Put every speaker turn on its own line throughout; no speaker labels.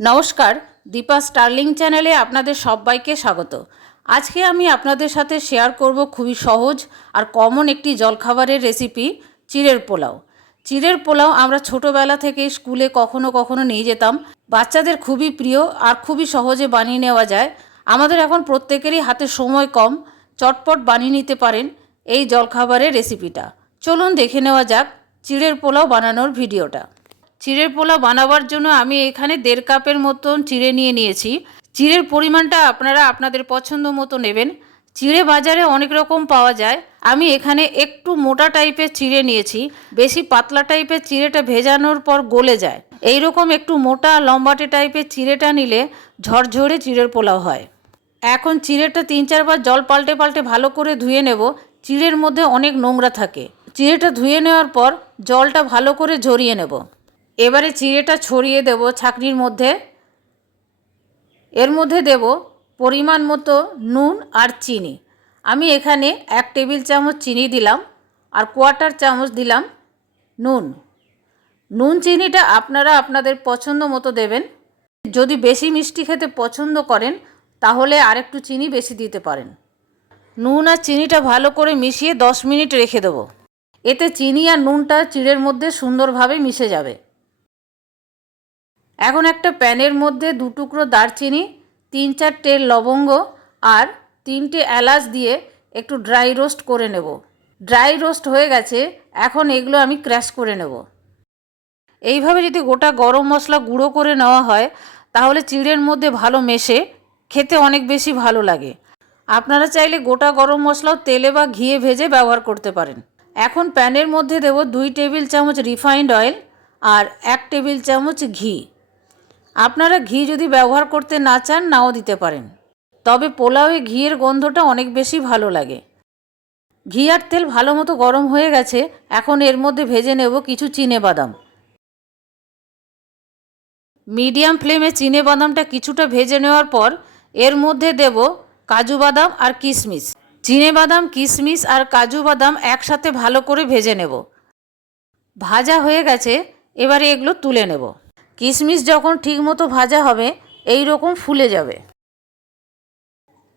নমস্কার, দীপা স্টার্লিং চ্যানেলে আপনাদের সবাইকে স্বাগত। আজকে আমি আপনাদের সাথে শেয়ার করব খুবই সহজ আর কমন একটি জলখাবারের রেসিপি চিড়ের পোলাও। চিড়ের পোলাও আমরা ছোটোবেলা থেকে স্কুলে কখনো কখনো নিয়ে যেতাম। বাচ্চাদের খুবই প্রিয় আর খুবই সহজে বানিয়ে নেওয়া যায়। আমাদের এখন প্রত্যেকেরই হাতে সময় কম, চটপট বানিয়ে নিতে পারেন এই জলখাবারের রেসিপিটা চলুন দেখে নেওয়া যাক চিড়ের পোলাও বানানোর ভিডিওটা চিড়ের পোলাও বানাবার জন্য আমি এখানে দেড় কাপের মতন চিড়ে নিয়ে নিয়েছি। চিড়ের পরিমাণটা আপনারা আপনাদের পছন্দ মতো নেবেন। চিড়ে বাজারে অনেক রকম পাওয়া যায়। আমি এখানে একটু মোটা টাইপের চিড়ে নিয়েছি। বেশি পাতলা টাইপের চিড়েটা ভেজানোর পর গলে যায়। এই রকম একটু মোটা, লম্বাটে টাইপের চিড়েটা নিলে ঝরঝরে চিড়ের পোলাও হয়। এখন চিড়েটা তিন চারবার জল পাল্টে পাল্টে ভালো করে ধুয়ে নেব। চিড়ের মধ্যে অনেক নোংরা থাকে। চিড়েটা ধুয়ে নেওয়ার পর জলটা ভালো করে ঝরিয়ে নেব। এবারে চিড়েটা ছড়িয়ে দেব ছাকনির মধ্যে। এর মধ্যে দেব পরিমাণ মতো নুন আর চিনি। আমি এখানে এক টেবিল চামচ চিনি দিলাম আর কোয়ার্টার চামচ দিলাম নুন। নুন চিনিটা আপনারা আপনাদের পছন্দ মতো দেবেন। যদি বেশি মিষ্টি খেতে পছন্দ করেন, তাহলে আরেকটু চিনি বেশি দিতে পারেন। নুন আর চিনিটা ভালো করে মিশিয়ে দশ মিনিট রেখে দেবো। এতে চিনি আর নুনটা চিড়ের মধ্যে সুন্দরভাবে মিশে যাবে। এখন একটা প্যানের মধ্যে দু টুকরো দারচিনি, তিন চারটে লবঙ্গ আর তিনটে এলাচ দিয়ে একটু ড্রাই রোস্ট করে নেব। ড্রাই রোস্ট হয়ে গেছে, এখন এগুলো আমি ক্র্যাশ করে নেব। এইভাবে যদি গোটা গরম মশলা গুঁড়ো করে নেওয়া হয়, তাহলে চিড়ের মধ্যে ভালো মেশে খেতে অনেক বেশি ভালো লাগে। আপনারা চাইলে গোটা গরম মশলাও তেলে বা ঘিয়ে ভেজে ব্যবহার করতে পারেন। এখন প্যানের মধ্যে দেব দুই টেবিল চামচ রিফাইন্ড অয়েল আর এক টেবিল চামচ ঘি। আপনারা ঘি যদি ব্যবহার করতে না চান, নাও দিতে পারেন। তবে পোলাওয়ে ঘিয়ের গন্ধটা অনেক বেশি ভালো লাগে। ঘি আর তেল ভালো মতো গরম হয়ে গেছে, এখন এর মধ্যে ভেজে নেব কিছু চিনে বাদাম। মিডিয়াম ফ্লেমে চিনে বাদামটা কিছুটা ভেজে নেওয়ার পর, এর মধ্যে দেব কাজু বাদাম আর কিশমিশ। চিনে বাদাম, কিশমিশ আর কাজু বাদাম একসাথে ভালো করে ভেজে নেব। ভাজা হয়ে গেছে, এবারে এগুলো তুলে নেব। কিশমিশ যখন ঠিকমতো ভাজা হবে, এই রকম ফুলে যাবে।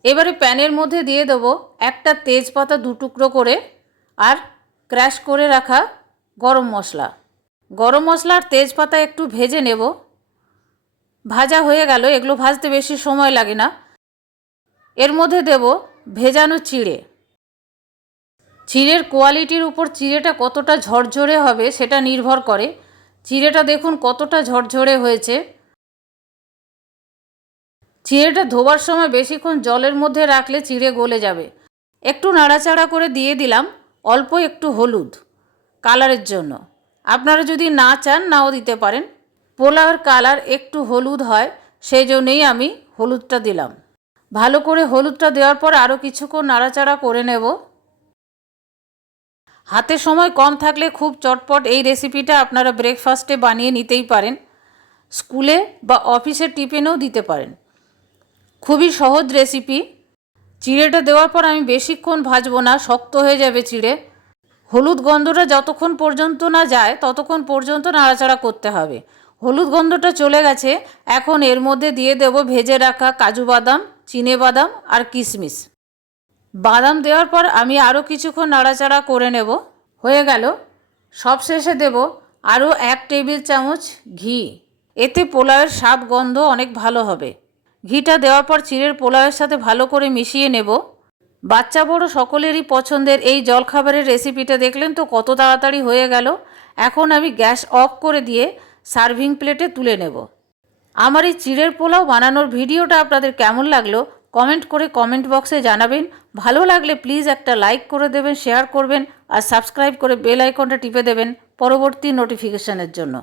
এবারে প্যানের মধ্যে দিয়ে দেবো একটা তেজপাতা দু টুকরো করে আর ক্র্যাশ করে রাখা গরম মশলা। গরম মশলা আর তেজপাতা একটু ভেজে নেব। ভাজা হয়ে গেল, এগুলো ভাজতে বেশি সময় লাগে না। এর মধ্যে দেব ভেজানো চিড়ে। চিড়ের কোয়ালিটির উপর চিড়েটা কতটা ঝরঝরে হবে সেটা নির্ভর করে। চিড়েটা দেখুন কতটা ঝরঝরে হয়েছে। চিড়েটা ধোবার সময় বেশিক্ষণ জলের মধ্যে রাখলে চিড়ে গলে যাবে। একটু নাড়াচাড়া করে দিয়ে দিলাম, অল্প একটু হলুদ কালারের জন্য। আপনারা যদি না চান, নাও দিতে পারেন। পোলাওয়ের কালার একটু হলুদ হয় সেই জন্যেই আমি হলুদটা দিলাম। ভালো করে হলুদটা দেওয়ার পর আরও কিছুক্ষণ নাড়াচাড়া করে নেব। হাতে সময় কম থাকলে খুব চটপট এই রেসিপিটা আপনারা ব্রেকফাস্টে বানিয়ে নিতেই পারেন। স্কুলে বা অফিসের টিফিনেও দিতে পারেন। খুবই সহজ রেসিপি চিড়েটা দেওয়ার পর আমি বেশিক্ষণ ভাজবো না, শক্ত হয়ে যাবে চিড়ে। হলুদ গন্ধটা যতক্ষণ পর্যন্ত না যায়, ততক্ষণ পর্যন্ত নাড়াচাড়া করতে হবে। হলুদ গন্ধটা চলে গেছে, এখন এর মধ্যে দিয়ে দেব ভেজে রাখা কাজু বাদাম, চিনে বাদাম আর কিশমিশ। বাদাম দেওয়ার পর আমি আরও কিছুক্ষণ নাড়াচাড়া করে নেব। হয়ে গেল। সবশেষে দেব আরও এক টেবিল চামচ ঘি। এতে পোলাওয়ের স্বাদ গন্ধ অনেক ভালো হবে। ঘিটা দেওয়ার পর চিড়ের পোলাওয়ের সাথে ভালো করে মিশিয়ে নেব। বাচ্চা বড় সকলেরই পছন্দের এই জলখাবারের রেসিপিটা দেখলেন তো কত তাড়াতাড়ি হয়ে গেল। এখন আমি গ্যাস অফ করে দিয়ে সার্ভিং প্লেটে তুলে নেব। আমার এই চিড়ের পোলাও বানানোর ভিডিওটা আপনাদের কেমন লাগল কমেন্ট করে কমেন্ট বক্সে জানাবেন। ভালো লাগলে প্লিজ একটা লাইক করে দেবেন, শেয়ার করবেন আর সাবস্ক্রাইব করে বেল আইকনটা টিপে দেবেন পরবর্তী নোটিফিকেশানের জন্য।